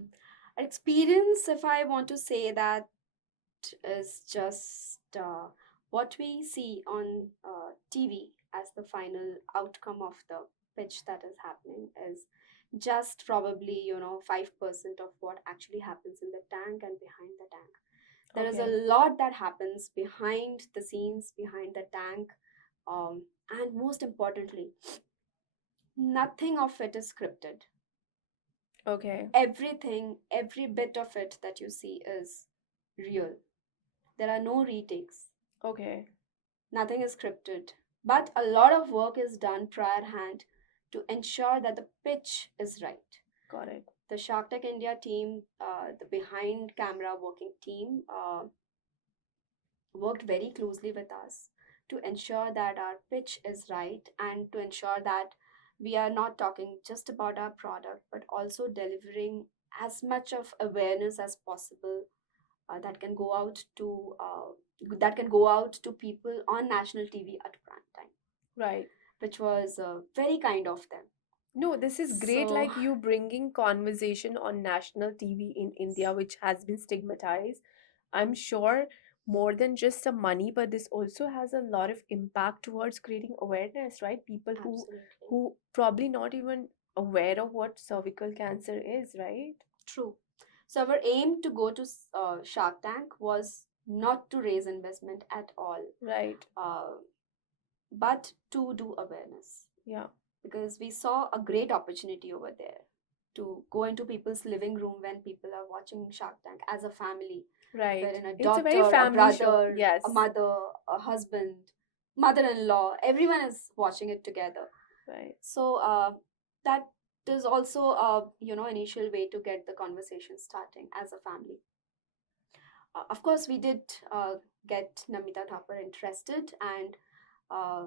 Experience, if I want to say that, is just what we see on TV as the final outcome of the pitch that is happening is just probably 5% of what actually happens in the tank and behind the tank. There is Okay. a lot that happens behind the scenes, behind the tank, and most importantly, nothing of it is scripted. Okay. Everything, every bit of it that you see is real. There are no retakes. Okay. Nothing is scripted. But a lot of work is done prior hand to ensure that the pitch is right. Got it. The Shark Tank India team, the behind camera working team, worked very closely with us to ensure that our pitch is right and to ensure that we are not talking just about our product but also delivering as much of awareness as possible, that can go out to people on national TV at prime time, Right. which was very kind of them. No, this is great. So Like you bringing conversation on national TV in India, which has been stigmatized. I'm sure more than just some money, but this also has a lot of impact towards creating awareness, right? People absolutely who probably not even aware of what cervical cancer is, right? true. So our aim to go to Shark Tank was not to raise investment at all, Right. uh, but to do awareness, Yeah. because we saw a great opportunity over there to go into people's living room when people are watching Shark Tank as a family, Right. wherein a It's a very daughter, a family show. brother, a Yes. mother, a husband, mother-in-law, everyone is watching it together. Right. So that is also a initial way to get the conversation starting as a family. Of course, we did get Namita Thapar interested, and uh,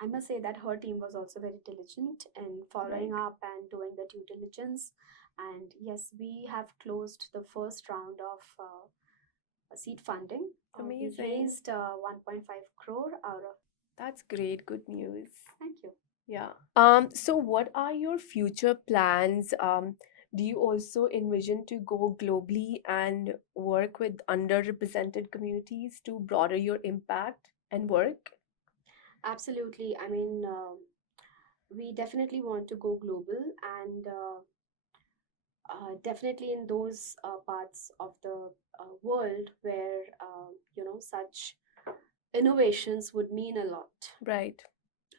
I must say that her team was also very diligent in Right. following up and doing the due diligence. And yes, we have closed the first round of seed funding. We Amazing. raised 1.5 crore out of. That's great. Good news. Thank you. Yeah. So what are your future plans? Do you also envision to go globally and work with underrepresented communities to broaden your impact and work? Absolutely. I mean, we definitely want to go global, and definitely in those parts of the world where such innovations would mean a lot, Right.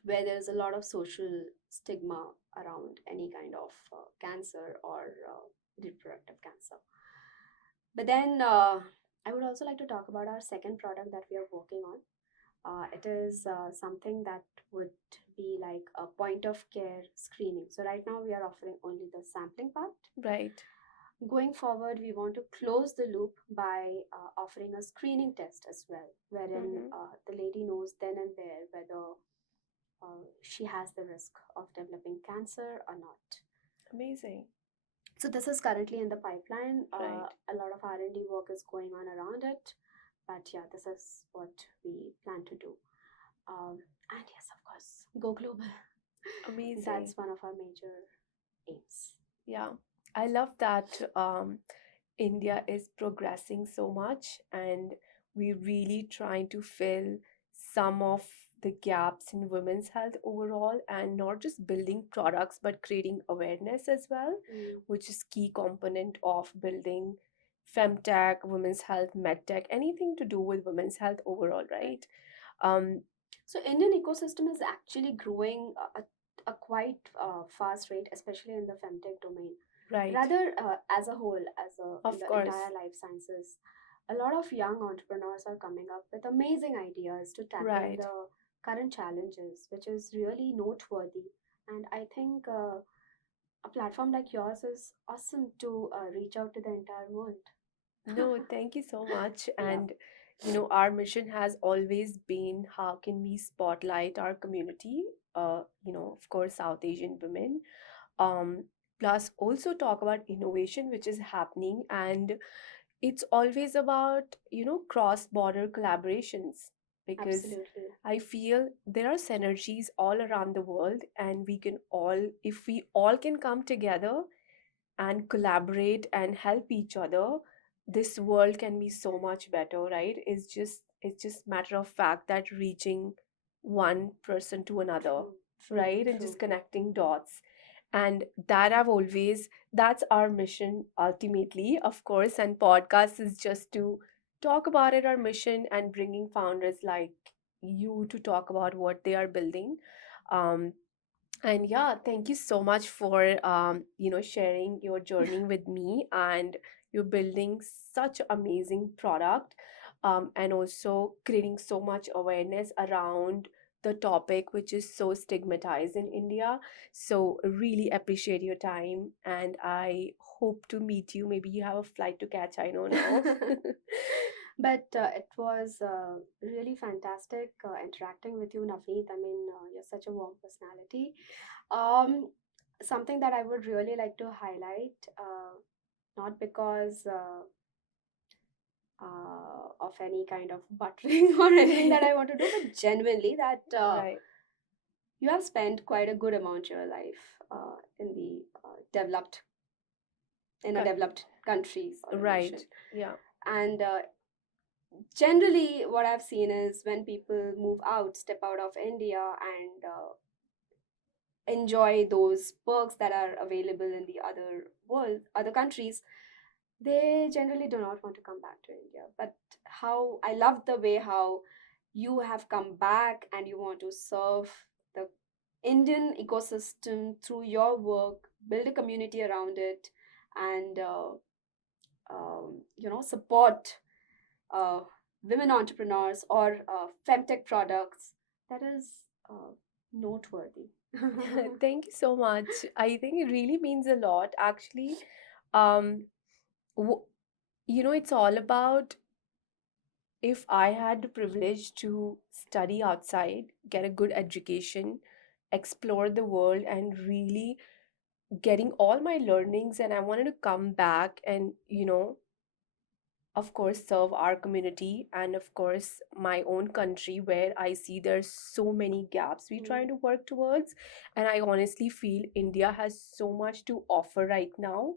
where there is a lot of social stigma around any kind of cancer or reproductive cancer. But then I would also like to talk about our second product that we are working on. It is something that would be like a point of care screening. So right now we are offering only the sampling part. Right. Going forward, we want to close the loop by offering a screening test as well, wherein Mm-hmm. the lady knows then and there whether she has the risk of developing cancer or not. Amazing. So this is currently in the pipeline. Right. A lot of R&D work is going on around it, but yeah, this is what we plan to do. And yes, of course, go global. Amazing. That's one of our major aims. Yeah. I love that India is progressing so much and we're really trying to fill some of the gaps in women's health overall and not just building products but creating awareness as well, Mm. which is key component of building femtech, women's health, medtech, anything to do with women's health overall, Right. right? Um, So Indian ecosystem is actually growing a quite fast rate, especially in the femtech domain. right, Rather, as a whole, as in of the course, entire life sciences, a lot of young entrepreneurs are coming up with amazing ideas to tackle right. the current challenges, which is really noteworthy. And I think a platform like yours is awesome to reach out to the entire world. No, thank you so much. Yeah, And our mission has always been how can we spotlight our community, of course, South Asian women. Um, plus also talk about innovation which is happening and it's always about, cross-border collaborations because absolutely. I feel there are synergies all around the world and we can all, if we all can come together and collaborate and help each other, this world can be so much better, right? It's just matter of fact that reaching one person to another, True, true, right? And true. just connecting dots. And that I've always, that's our mission ultimately, of course. And podcast is just to talk about it, our mission, and bringing founders like you to talk about what they are building. Um, and yeah, thank you so much for sharing your journey with me and you're building such amazing product and also creating so much awareness around the topic which is so stigmatized in India. So really appreciate your time, and I hope to meet you. Maybe you have a flight to catch, I don't know. But it was really fantastic interacting with you, Navneet. I mean, you're such a warm personality. Um, Something that I would really like to highlight, not because of any kind of buttering or anything that I want to do, but genuinely that Right. you have spent quite a good amount of your life in the developed in a Con- developed country or a right. nation. Yeah. And generally, what I've seen is when people move out, step out of India, and enjoy those perks that are available in the other world, other countries, they generally do not want to come back to India. But how I love the way how you have come back and you want to serve the Indian ecosystem through your work, build a community around it, and support uh, women entrepreneurs or femtech products. That is noteworthy. Thank you so much. I think it really means a lot, actually. Um, w- it's all about, if I had the privilege to study outside, get a good education, explore the world, and really getting all my learnings, and I wanted to come back and, of course, serve our community and, of course, my own country, where I see there's so many gaps we're trying to work towards. And I honestly feel India has so much to offer right now.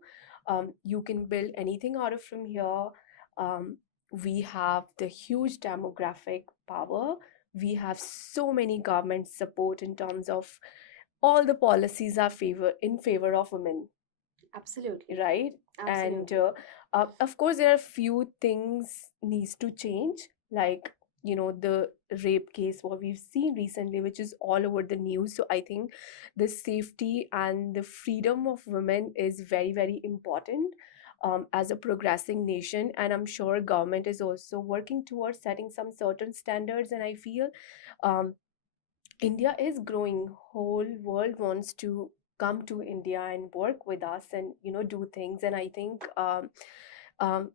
You can build anything out of from here. um, we have the huge demographic power. We have so many government support in terms of all the policies are in favor of women, Absolutely. right? And Absolutely. of course there are few things needs to change, like, the rape case what we've seen recently, which is all over the news. So I think the safety and the freedom of women is very, very important, as a progressing nation. And I'm sure government is also working towards setting some certain standards. And I feel, um, India is growing. Whole world wants to come to India and work with us and, do things. And I think,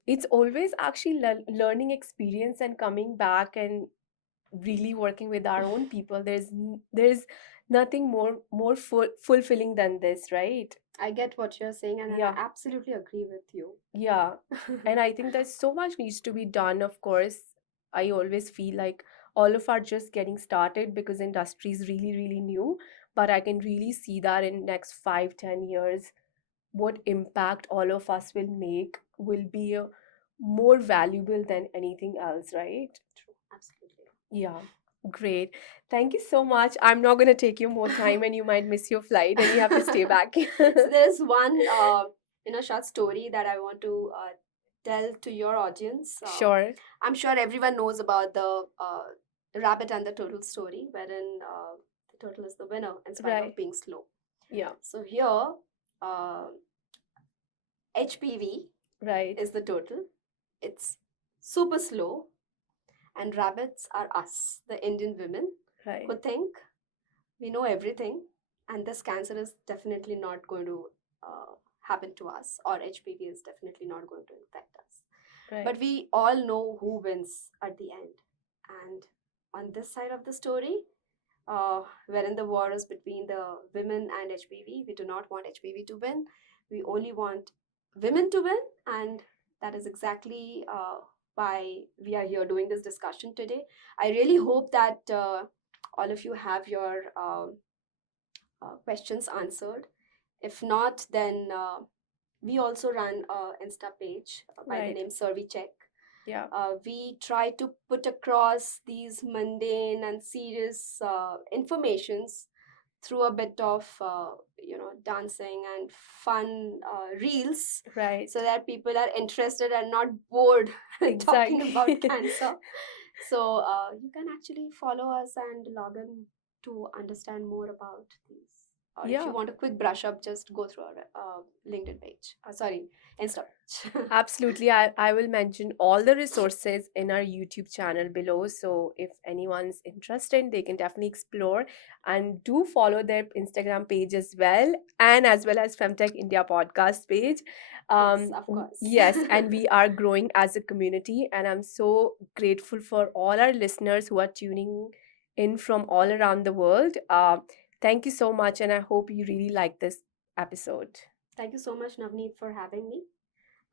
it's always actually learning experience and coming back and really working with our own people. There's nothing more fulfilling than this, right? I get what you're saying, and I Yeah. absolutely agree with you. Yeah. And I think there's so much needs to be done. Of course, I always feel like all of are just getting started because industry is really, really new. But I can really see that in next 5-10 years, what impact all of us will make will be more valuable than anything else, right? True, absolutely. Yeah. Great. Thank you so much. I'm not going to take you more time, and you might miss your flight and you have to stay back. So there's one short story that I want to tell to your audience. Sure. I'm sure everyone knows about the rabbit and the turtle story, wherein the turtle is the winner in spite of Right. being slow. Yeah. So here, uh, HPV Right. is the turtle. It's super slow, and rabbits are us, the Indian women, Right. who think we know everything, and this cancer is definitely not going to happen to us, or HPV is definitely not going to infect us. Right. But we all know who wins at the end. And on this side of the story, wherein the war is between the women and HPV, we do not want HPV to win. We only want women to win, and that is exactly why we are here doing this discussion today. I really hope that all of you have your questions answered. If not, then we also run an Insta page by the Right. name CERVICHECK. Yeah. We try to put across these mundane and serious informations through a bit of dancing and fun reels, Right. so that people are interested and not bored talking about Exactly. cancer. So you can actually follow us and log in to understand more about these Or if Yeah. you want a quick brush up, just go through our LinkedIn page. Sorry, Insta page. Absolutely. I will mention all the resources in our YouTube channel below. So if anyone's interested, they can definitely explore and do follow their Instagram page as well, and as well as Femtech India podcast page. Yes, of course. Yes, and we are growing as a community, and I'm so grateful for all our listeners who are tuning in from all around the world. Thank you so much, and I hope you really like this episode. Thank you so much, Navneet, for having me.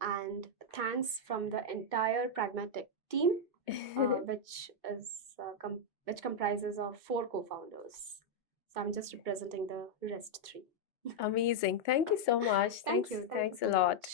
And thanks from the entire Pragmatech team, which which comprises of 4 co-founders. So I'm just representing the rest 3. Amazing. Thank you so much. Thank you. Thank you Thanks a so lot. much.